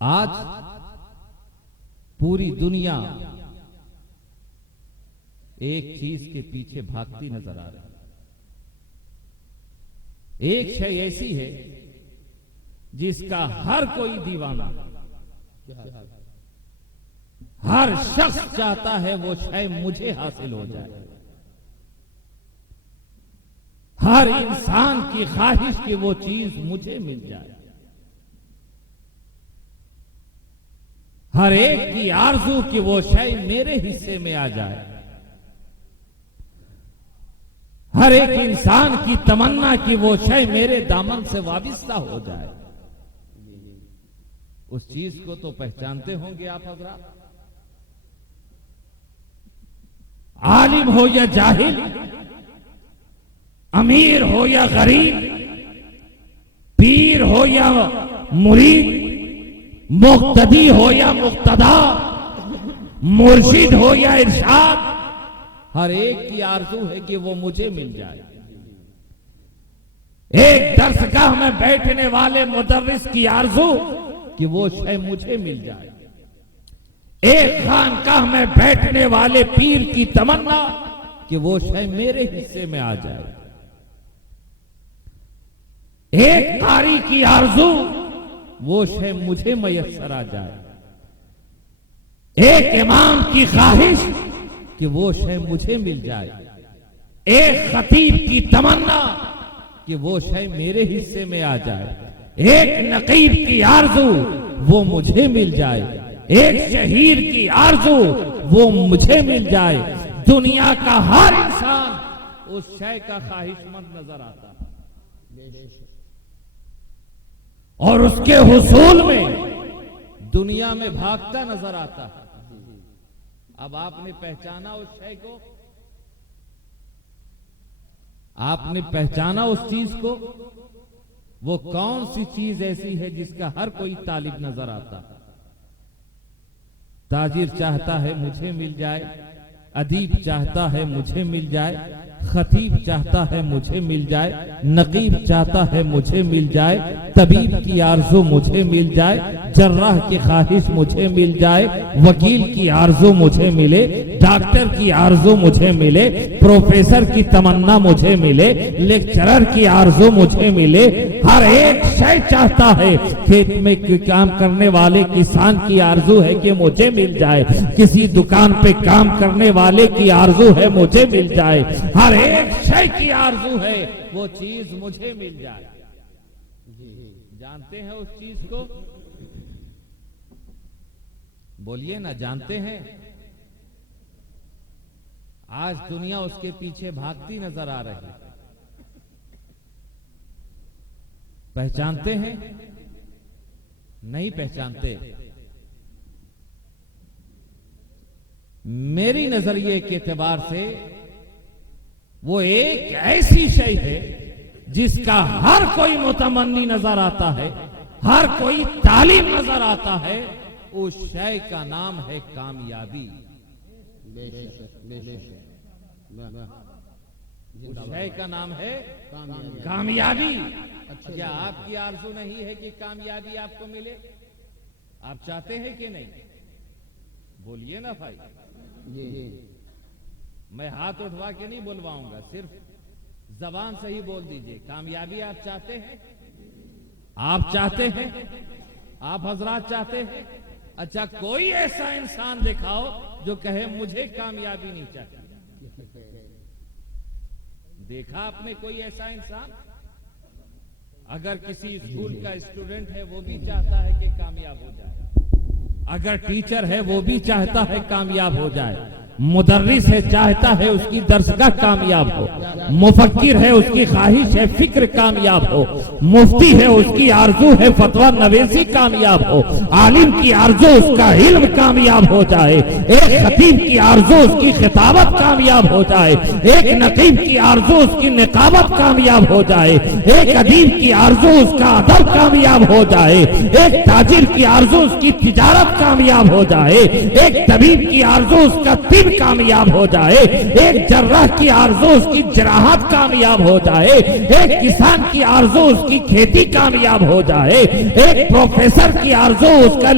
آج پوری دنیا ایک چیز کے پیچھے بھاگتی نظر آ رہی ہے. ایک شے ایسی ہے جس کا ہر کوئی دیوانہ، ہر شخص چاہتا ہے وہ شے مجھے حاصل ہو جائے. ہر انسان کی خواہش کہ وہ چیز مجھے مل جائے. ہر ایک کی آرزو کہ وہ شے میرے حصے میں آ جائے. ہر ایک انسان کی تمنا کہ وہ شے میرے دامن سے وابستہ ہو جائے. اس چیز کو تو پہچانتے ہوں گے آپ حضرات. عالم ہو یا جاہل، امیر ہو یا غریب، پیر ہو یا مرید، مقتدی ہو یا مقتدا، مرشد ہو یا ارشاد، ہر ایک کی آرزو ہے کہ وہ مجھے مل جائے. ایک درسگاہ میں بیٹھنے والے مدرس کی آرزو کہ وہ شے مجھے مل جائے. ایک خانقاہ میں بیٹھنے والے پیر کی تمنا کہ وہ شے میرے حصے میں آ جائے. ایک قاری کی آرزو وہ شے مجھے میسر آ جائے. ایک امام کی خواہش کہ وہ شے مجھے مل جائے. ایک خطیب کی تمنا کہ وہ شے میرے حصے میں آ جائے. ایک نقیب کی آرزو وہ مجھے مل جائے. ایک شہیر کی آرزو وہ مجھے مل جائے. دنیا کا ہر انسان اس شے کا خواہش مند نظر آتا ہے اور اس کے حصول میں دنیا میں بھاگتا نظر آتا ہے. اب آپ نے پہچانا اس شے کو، آپ نے پہچانا اس چیز کو. وہ کون سی چیز ایسی ہے جس کا ہر کوئی طالب نظر آتا ہے؟ تاجر چاہتا ہے مجھے مل جائے، ادیب چاہتا ہے مجھے مل جائے، خطیب چاہتا ہے مجھے مل جائے، نقیب چاہتا ہے مجھے مل جائے، طبیب کی آرزو مجھے مل جائے، جراح کی خواہش مجھے مل جائے، وکیل کی آرزو مجھے ملے، ڈاکٹر کی آرزو مجھے ملے، پروفیسر کی تمنا مجھے ملے، لیکچرر کی آرزو مجھے ملے. ہر ایک شے چاہتا ہے. کھیت میں کام کرنے والے کسان کی آرزو ہے کہ مجھے مل جائے. کسی دکان پہ کام کرنے والے کی آرزو ہے مجھے مل جائے. ہر ایک شے کی آرزو ہے وہ چیز مجھے مل جائے. جانتے ہیں اس چیز کو؟ بولیے نا، جانتے ہیں؟ آج دنیا اس کے پیچھے بھاگتی نظر آ رہی ہے. پہچانتے ہیں؟ نہیں پہچانتے. میری نظریے کے اعتبار سے وہ ایک ایسی شے ہے جس کا ہر کوئی متمنی نظر آتا ہے، ہر کوئی طالب نظر آتا ہے. اس شے کا نام ہے کامیابی. اس شے کا نام ہے کامیابی. کیا آپ کی آرزو نہیں ہے کہ کامیابی آپ کو ملے؟ آپ چاہتے ہیں کہ نہیں؟ بولیے نا بھائی. میں ہاتھ اٹھوا کے نہیں بلواؤں گا، صرف زبان سے ہی بول دیجئے. کامیابی آپ چاہتے ہیں؟ آپ چاہتے ہیں؟ آپ حضرات چاہتے ہیں؟ اچھا، کوئی ایسا انسان دکھاؤ جو کہے مجھے کامیابی نہیں چاہیے. دیکھا آپ نے کوئی ایسا انسان؟ اگر کسی اسکول کا اسٹوڈنٹ ہے وہ بھی چاہتا ہے کہ کامیاب ہو جائے. اگر ٹیچر ہے وہ بھی چاہتا ہے کامیاب ہو جائے. مدرس ہے چاہتا ہے اس کی درسگاہ کامیاب ہو. مفکر ہے اس کی خواہش ہے فکر کامیاب ہو. مفتی ہے اس کی آرزو ہے فتویٰ نویسی کامیاب ہو. عالم کی آرزو اس کا علم کامیاب ہو جائے. ایک خطیب کی آرزو اس کی خطابت کامیاب ہو جائے. ایک نقیب کی آرزو اس کی نقابت کامیاب ہو جائے. ایک ادیب کی آرزو اس کا ادب کامیاب ہو جائے. ایک تاجر کی آرزو اس کی تجارت کامیاب ہو جائے. ایک طبیب کی آرزو اس کا طب طبیب کامیاب ہو جائے، ایک جراح کی آرزو اس کی جراحت کامیاب ہو جائے، ایک کسان کی آرزو اس کی کھیتی کامیاب ہو جائے، ایک پروفیسر کی آرزو اس کا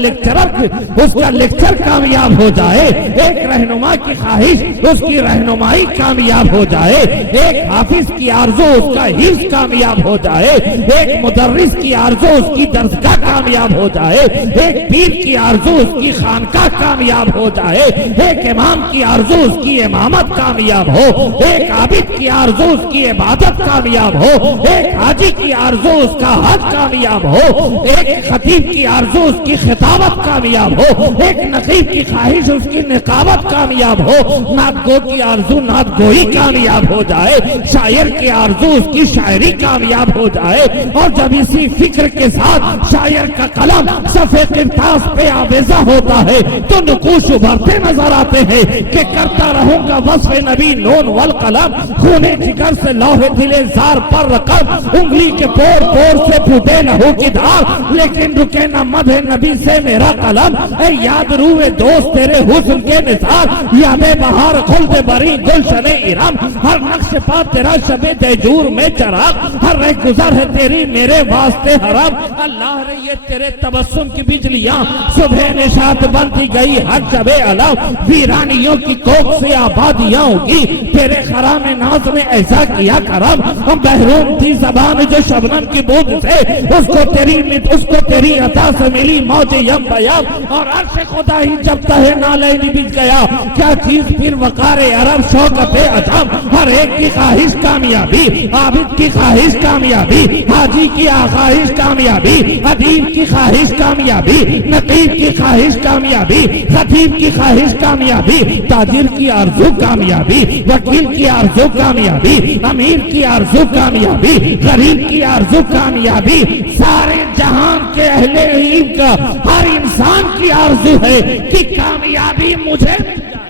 لیکچر کامیاب ہو جائے، ایک رہنما کی خواہش اس کی رہنمائی کامیاب ہو جائے، ایک حافظ کی آرزو اس کا حفظ کامیاب ہو جائے، ایک مدرس کی آرزو اس کی درسگاہ کامیاب ہو جائے، ایک پیر کی آرزو اس کی خانقاہ کامیاب ہو جائے، ایک امام کی آرزو اس کی امامت کامیاب ہو، ایک عابد کی آرزو اس کی عبادت کامیاب ہو، ایک حاجی کی آرزو اس کا حج کامیاب ہو، ایک خطیب کی آرزو اس کی خطابت کامیاب ہو، ایک نقیب کی خواہش اس کی نقابت کامیاب ہو، نعت گو کی آرزو نعت گوئی کامیاب ہو جائے، شاعر کی آرزو اس کی شاعری کامیاب ہو جائے، اور جب اسی فکر کے ساتھ شاعر کا قلم صفحے قرطاس پہ آویزہ ہوتا ہے تو نقوش ابھرتے نظر آتے ہیں کہ کرتا رہوں گا وصف نبی نون والقلم، خونے جگر سے لوح دل زار پر رقم، انگلی کے پور پور سے پھوٹے لہو کی دھار، لیکن رکے نہ مدح نبی سے میرا قلم، اے یاد روئے دوست تیرے حسن کے نثار، یاد بہار خلد بری گلشن ارم، ہر نقش پا تیرا شب دیجور میں چراغ، ہر رہ گزر ہے تیری میرے واسطے حرم، اللہ رے یہ تیرے تبسم کی بجلیاں صبح نشاط بنتی گئی ہر شب علم، ویرانیوں کی کوک سے آبادیاں ہوگی تیرے خرام ناز نے ایسا کیا کرم، ہم بحروم تھی زبان جو شبنم کی بوجھ سے اس کو تیری عطا سے ملی موج یم بیام، اور عرش خدا ہی جب تہے نالین بچ گیا کیا چیز پھر وقار عرب شوکت عجم، ہر ایک کی خواہش کامیابی، عابد کی خواہش کامیابی، حاجی کی خواہش کامیابی، ادیب کی خواہش کامیابی، نقیب کی خواہش کامیابی، خطیب کی خواہش کامیابی، تاجر کی آرزو کامیابی، وکیل کی آرزو کامیابی، امیر کی آرزو کامیابی، غریب کی آرزو کامیابی، سارے جہان کے اہل علم کا ہر انسان کی آرزو ہے کہ کامیابی مجھے مل جائے،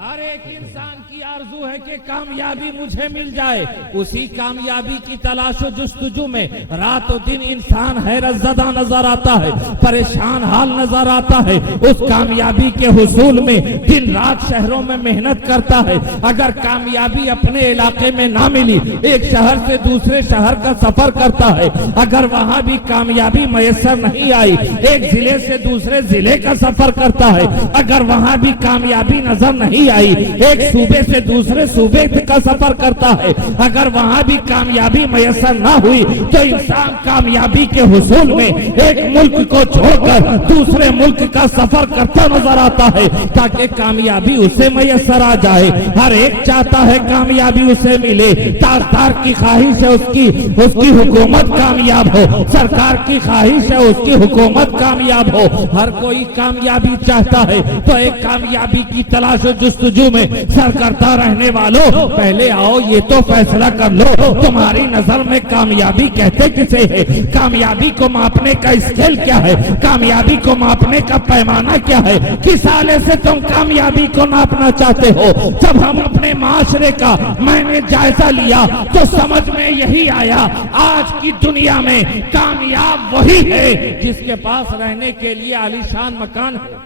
ہر ایک انسان کی آرزو ہے کہ کامیابی مجھے مل جائے، اسی کامیابی کی تلاش و جستجو میں رات و دن انسان حیرت زدہ نظر آتا ہے، پریشان حال نظر آتا ہے، اس کامیابی کے حصول میں دن رات شہروں میں محنت کرتا ہے، اگر کامیابی اپنے علاقے میں نہ ملی ایک شہر سے دوسرے شہر کا سفر کرتا ہے، اگر وہاں بھی کامیابی میسر نہیں آئی ایک ضلع سے دوسرے ضلع کا سفر کرتا ہے، اگر وہاں بھی کامیابی نظر نہیں آئی ایک صوبے سے دوسرے صوبے کا سفر کرتا ہے، اگر وہاں بھی کامیابی میسر نہ ہوئی تو انسان کامیابی کے حصول میں ایک ملک کو چھوڑ کر دوسرے ملک کا سفر کرتا نظر آتا ہے تاکہ کامیابی اسے میسر آ جائے، ہر ایک چاہتا ہے کامیابی اسے ملے، تاجدار کی خواہش ہے اس کی حکومت کامیاب ہو، سرکار کی خواہش ہے اس کی حکومت کامیاب ہو، ہر کوئی کامیابی چاہتا ہے، تو ایک کامیابی کی تلاش و جستجو میں سر کرتا رہنے والوں پہلے آؤ یہ تو فیصلہ کر لو تمہاری نظر میں کامیابی کہتے کسے ہے، کامیابی کو ماپنے کا اسکیل کیا ہے، کامیابی کو ماپنے کا پیمانہ کیا ہے، کس آلے سے تم کامیابی کو ناپنا چاہتے ہو، جب ہم اپنے معاشرے کا میں نے جائزہ لیا تو سمجھ میں یہی آیا آج کی دنیا میں کامیاب وہی ہے جس کے پاس رہنے کے لیے عالیشان مکان ہے،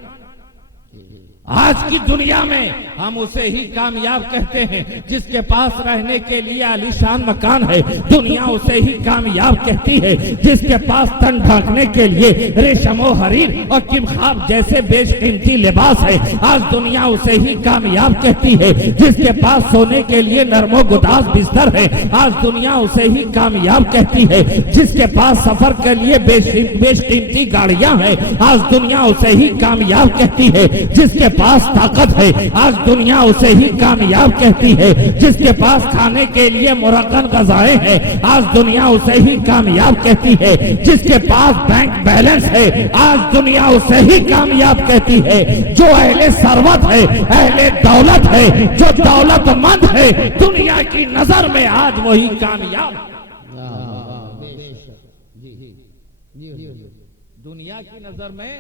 آج کی دنیا میں ہم اسے ہی کامیاب کہتے ہیں جس کے پاس رہنے کے لیے عالیشان مکان ہے، دنیا اسے ہی کامیاب کہتی ہے جس کے پاس تن ڈھانکنے کے لیے ریشم و حریر اور کمخاب جیسے بیش قیمتی لباس ہے، آج دنیا اسے ہی کامیاب کہتی ہے جس کے پاس سونے کے لیے نرم و گداز بستر ہے، آج دنیا اسے ہی کامیاب کہتی ہے جس کے پاس سفر کے لیے بیش قیمتی گاڑیاں ہیں، آج دنیا اسے ہی کامیاب کہتی ہے جس کے پاس طاقت ہے، آج دنیا اسے ہی کامیاب کہتی ہے جس کے پاس کھانے کے لیے مرغن غذائیں ہیں، آج دنیا اسے ہی کامیاب کہتی ہے جس کے پاس بینک بیلنس ہے، آج دنیا اسے ہی کامیاب کہتی ہے جو اہل ثروت ہے، اہل دولت ہے، جو دولت مند ہے، دنیا کی نظر میں آج وہی کامیاب۔ دنیا کی نظر میں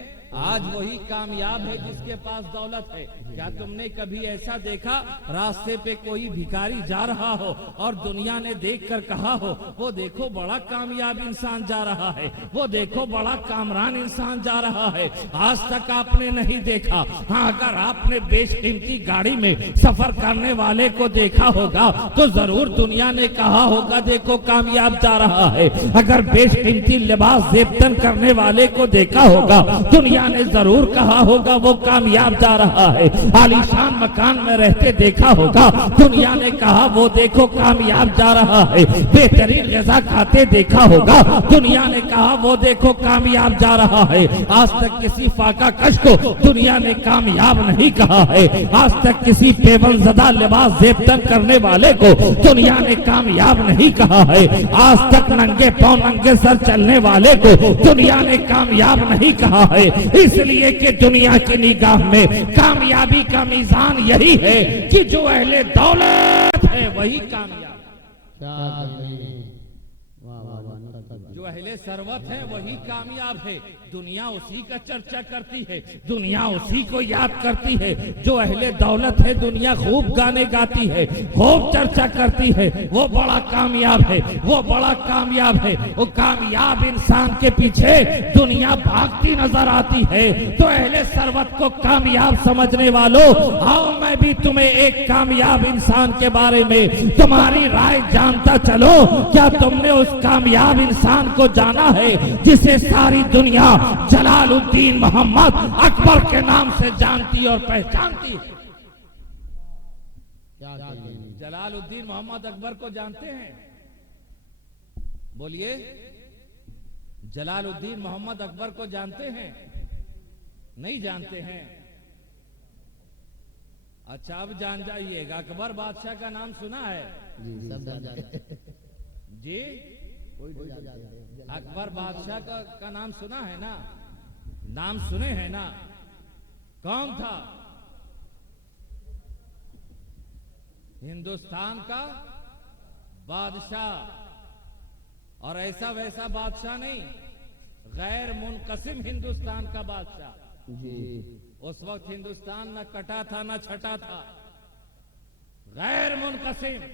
آج وہی کامیاب ہے جس کے پاس دولت ہے. کیا تم نے کبھی ایسا دیکھا راستے پہ کوئی بھکاری جا رہا ہو اور دنیا نے دیکھ کر کہا ہو وہ دیکھو بڑا کامیاب انسان جا رہا ہے, وہ دیکھو بڑا کامران انسان جا رہا ہے؟ آج تک آپ نے نہیں دیکھا. ہاں, اگر آپ نے بیش قیمتی گاڑی میں سفر کرنے والے کو دیکھا ہوگا تو ضرور دنیا نے کہا ہوگا دیکھو کامیاب جا رہا ہے. اگر بیش قیمتی لباس زیبتن کرنے والے کو دیکھا ہوگا دنیا نے ضرور کہا ہوگا وہ کامیاب جا رہا ہے. عالیشان مکان میں رہتے دیکھا ہوگا دنیا نے کہا وہ دیکھو کامیاب جا رہا ہے. بہترین غذا کھاتے دیکھا ہوگا دنیا نے کہا وہ دیکھو کامیاب جا رہا ہے. آج تک کسی فاقہ کش کو دنیا نے کامیاب نہیں کہا ہے. آج تک کسی پیبل زدہ لباس زیبتن کرنے والے کو دنیا نے کامیاب نہیں کہا ہے. آج تک ننگے پاؤں ننگے سر چلنے والے کو دنیا نے کامیاب نہیں کہا ہے. اس لیے کہ دنیا کی نگاہ میں کامیابی کا میزان یہی ہے کہ جو اہل دولت ہے وہی کامیاب, جو اہل ثروت ہے وہی کامیاب ہے. دنیا اسی کا چرچا کرتی ہے, دنیا اسی کو یاد کرتی ہے. جو اہل دولت ہے دنیا خوب گانے گاتی ہے, خوب چرچا کرتی ہے, وہ بڑا کامیاب ہے, وہ بڑا کامیاب ہے. وہ کامیاب انسان کے پیچھے دنیا بھاگتی نظر آتی ہے. تو اہل ثروت کو کامیاب سمجھنے والوں, آؤ میں بھی تمہیں ایک کامیاب انسان کے بارے میں تمہاری رائے جانتا چلو. کیا تم نے اس کامیاب انسان کو جانا ہے جسے ساری دنیا جلال الدین محمد اکبر کے نام سے جانتی اور پہچانتی ہے؟ جلال الدین محمد اکبر کو جانتے ہیں؟ بولیے, جلال الدین محمد اکبر کو جانتے ہیں؟ نہیں جانتے ہیں؟ اچھا اب جان جائیے گا. اکبر بادشاہ کا نام سنا ہے؟ جی, اکبر بادشاہ کا نام سنا ہے نا, نام سنے ہیں نا. کون تھا؟ ہندوستان کا بادشاہ, اور ایسا ویسا بادشاہ نہیں, غیر منقسم ہندوستان کا بادشاہ. اس وقت ہندوستان نہ کٹا تھا نہ چھٹا تھا, غیر منقسم.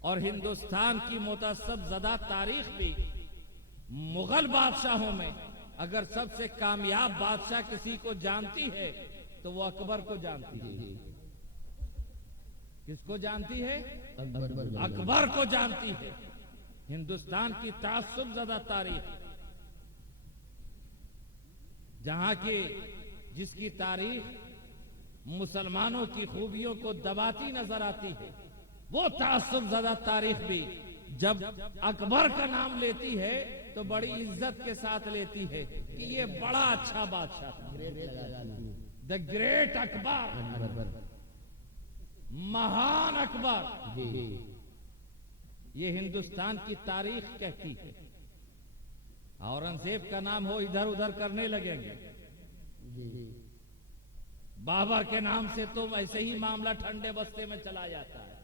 اور ہندوستان کی متعصب زدہ تاریخ بھی مغل بادشاہوں میں اگر سب سے کامیاب بادشاہ کسی کو جانتی ہے تو وہ اکبر کو جانتی ہے. کس کو جانتی ہے؟ اکبر کو جانتی ہے. ہندوستان کی تعصب زدہ تاریخ, جہاں کی جس کی تاریخ مسلمانوں کی خوبیوں کو دباتی نظر آتی ہے, وہ تعصب زدہ تاریخ بھی جب اکبر کا نام لیتی ہے تو بڑی عزت کے ساتھ لیتی ہے کہ یہ بڑا اچھا بادشاہ تھا. دا گریٹ اکبر, مہان اکبر, یہ ہندوستان کی تاریخ کہتی ہے. اورنگزیب کا نام ہو ادھر ادھر کرنے لگیں گے. بابر کے نام سے تو ویسے ہی معاملہ ٹھنڈے بستے میں چلا جاتا ہے.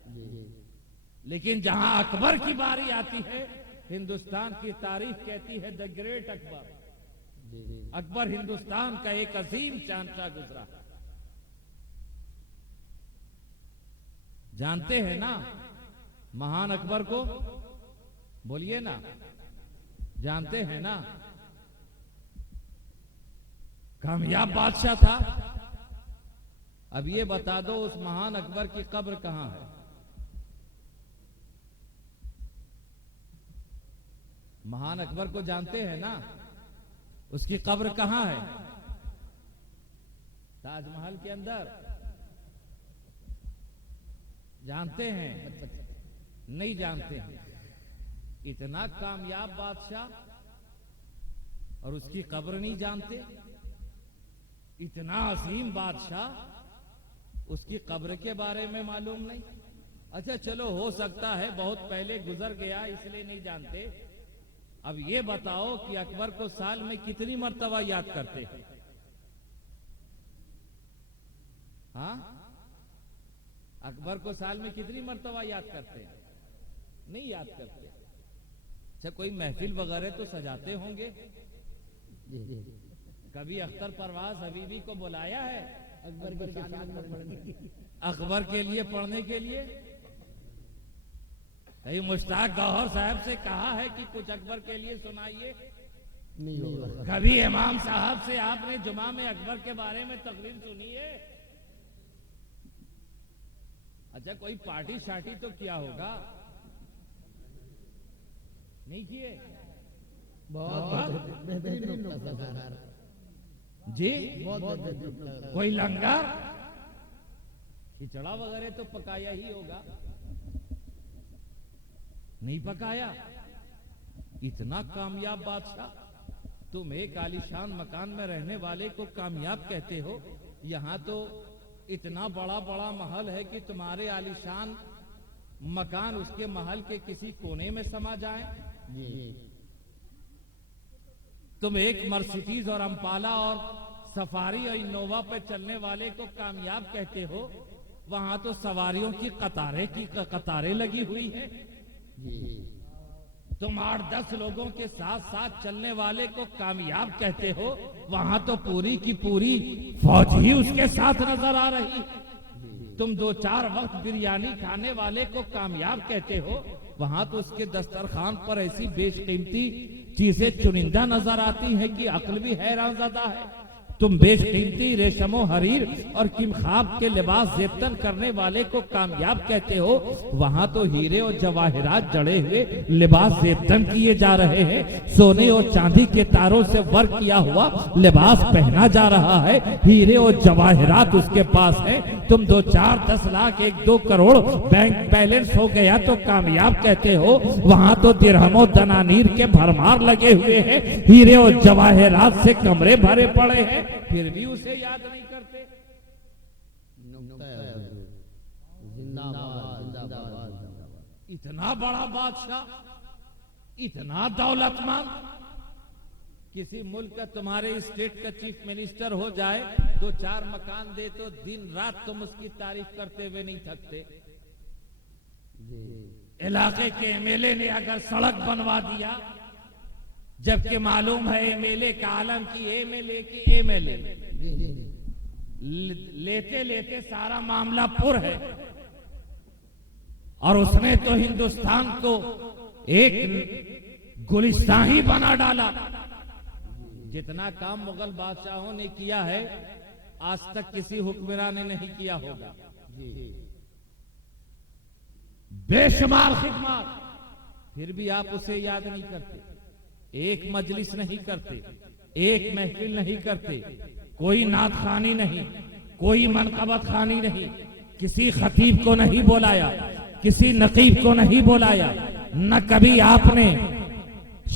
لیکن جہاں اکبر کی باری آتی ہے ہندوستان کی تاریخ کہتی ہے دا گریٹ اکبر. اکبر ہندوستان کا ایک عظیم چانچہ گزرا. جانتے ہیں نا مہان اکبر کو؟ بولیے نا, جانتے ہیں نا؟ کامیاب بادشاہ تھا. اب یہ بتا دو اس مہان اکبر کی قبر کہاں ہے؟ مہان اکبر کو جانتے ہیں نا, اس کی قبر کہاں ہے؟ تاج محل کے اندر. جانتے ہیں؟ نہیں جانتے ہیں. اتنا کامیاب بادشاہ اور اس کی قبر نہیں جانتے. اتنا عظیم بادشاہ, اس کی قبر کے بارے میں معلوم نہیں. اچھا چلو ہو سکتا ہے بہت پہلے گزر گیا اس لیے نہیں جانتے. اب یہ بتاؤ کہ اکبر کو سال میں کتنی مرتبہ یاد کرتے ہیں؟ ہاں, اکبر کو سال میں کتنی مرتبہ یاد کرتے ہیں؟ نہیں یاد کرتے. اچھا کوئی محفل وغیرہ تو سجاتے ہوں گے, کبھی اختر پرواز حبیبی کو بلایا ہے اکبر کی شان میں پڑھنے اکبر کے لیے پڑھنے کے لیے؟ کہیں مشتاق گوہر صاحب سے کہا ہے کہ کچھ اکبر کے لیے سنائیے؟ نہیں ہوگا. کبھی امام صاحب سے آپ نے جمعہ میں اکبر کے بارے میں تقریر سنی ہے؟ اچھا کوئی پارٹی شارٹی تو کیا ہوگا؟ نہیں کیے؟ بہت بہترین نقطہ سر. جی بہت بہترین نقطہ. کوئی لنگر کھچڑا وغیرہ تو پکایا ہی ہوگا؟ نہیں پکایا؟ اتنا کامیاب بادشاہ، تم ایک عالیشان مکان میں رہنے والے کو کامیاب کہتے ہو؟ یہاں تو اتنا بڑا بڑا محل ہے کہ تمہارے عالیشان مکان اس کے محل کے کسی کونے میں سما جائیں. جی تم ایک مرسیڈیز اور امپالا اور سفاری اور انووا پہ چلنے والے کو کامیاب کہتے ہو؟ وہاں تو سواریوں کی قطاریں لگی ہوئی ہیں. جی تم 8-10 لوگوں کے ساتھ ساتھ چلنے والے کو کامیاب کہتے ہو؟ وہاں تو پوری کی پوری فوج ہی اس کے ساتھ نظر آ رہی. تم 2-4 وقت بریانی کھانے والے کو کامیاب کہتے ہو؟ وہاں تو اس کے دسترخوان پر ایسی بیش قیمتی چیزیں چنندہ نظر آتی ہیں کہ عقل بھی حیران زدہ ہے. تم بیش قیمتی ریشم و حریر اور کمخاب کے لباس زیبتن کرنے والے کو کامیاب کہتے ہو؟ وہاں تو ہیرے اور جواہرات جڑے ہوئے لباس زیبتن کیے جا رہے ہیں. سونے اور چاندی کے تاروں سے ورک کیا ہوا لباس پہنا جا رہا ہے. ہیرے اور جواہرات اس کے پاس ہیں. تم 2-4-10 لاکھ 1-2 کروڑ بینک بیلنس ہو گیا تو کامیاب کہتے ہو؟ وہاں تو درہم و دنانیر کے بھرمار لگے ہوئے ہیں. ہیرے اور جواہرات سے کمرے بھرے پڑے ہیں، پھر بھی اسے یاد نہیں کرتے. زندہ باد زندہ باد. اتنا بڑا بادشاہ، اتنا دولت مند، کسی ملک کا تمہارے اسٹیٹ کا چیف منسٹر ہو جائے، 2-4 مکان دے تو دن رات تم اس کی تعریف کرتے ہوئے نہیں تھکتے. علاقے کے ایم ایل اے نے اگر سڑک بنوا دیا، جبکہ معلوم ہے ایم ایل اے کا عالم کی ایم ایل اے کی ایم ایل اے لیتے لیتے سارا معاملہ پر ہے، اور اس نے تو ہندوستان کو ایک گلستان ہی بنا ڈالا. جتنا کام مغل بادشاہوں نے کیا ہے آج تک کسی حکمران نے نہیں کیا ہوگا. بے شمار خدمات، پھر بھی آپ اسے یاد نہیں کرتے. ایک مجلس نہیں کرتے، ایک محفل نہیں کرتے، کوئی نعت خوانی نہیں، کوئی منقبت خوانی نہیں، کسی خطیب کو نہیں بلایا، کسی نقیب کو نہیں بلایا. نہ کبھی آپ نے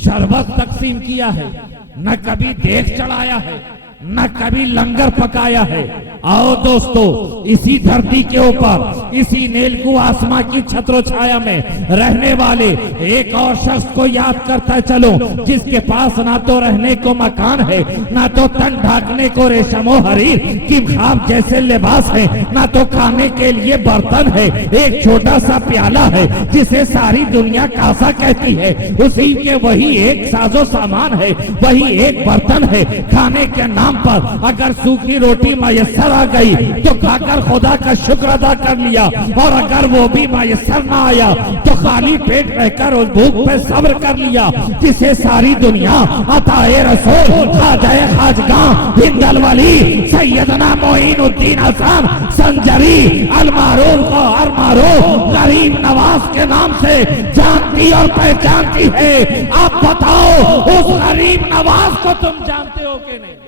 شربت تقسیم کیا ہے، نہ کبھی دیگ چڑھایا ہے، نہ کبھی لنگر پکایا ہے. آؤ دوستو، اسی دھرتی کے اوپر، اسی نیلگوں آسمان کی چھتر و چھایا میں رہنے والے ایک اور شخص کو یاد کرتا چلو، جس کے پاس نہ تو رہنے کو مکان ہے، نہ تو تن ڈھانکنے کو ریشم و حریر کی خواب جیسے لباس ہے، نہ تو کھانے کے لیے برتن ہے. ایک چھوٹا سا پیالہ ہے جسے ساری دنیا کاسا کہتی ہے، اسی کے وہی ایک ساز و سامان ہے، وہی ایک برتن ہے. کھانے کے نام پر اگر سوکھی روٹی میسر آ گئی تو کھا کر خدا کا شکر ادا کر لیا، اور اگر وہ بھی میسر نہ آیا تو خالی پیٹ رہ کر اس بھوک پہ صبر کر لیا. جسے ساری دنیا عطائے رسول خواجہ خواجگاں ہند الولی سیدنا معین الدین حسن سنجری المعروف کو المعروف غریب نواز کے نام سے جانتی اور پہچانتی ہے. آپ بتاؤ اس غریب نواز کو تم جانتے ہو کہ نہیں؟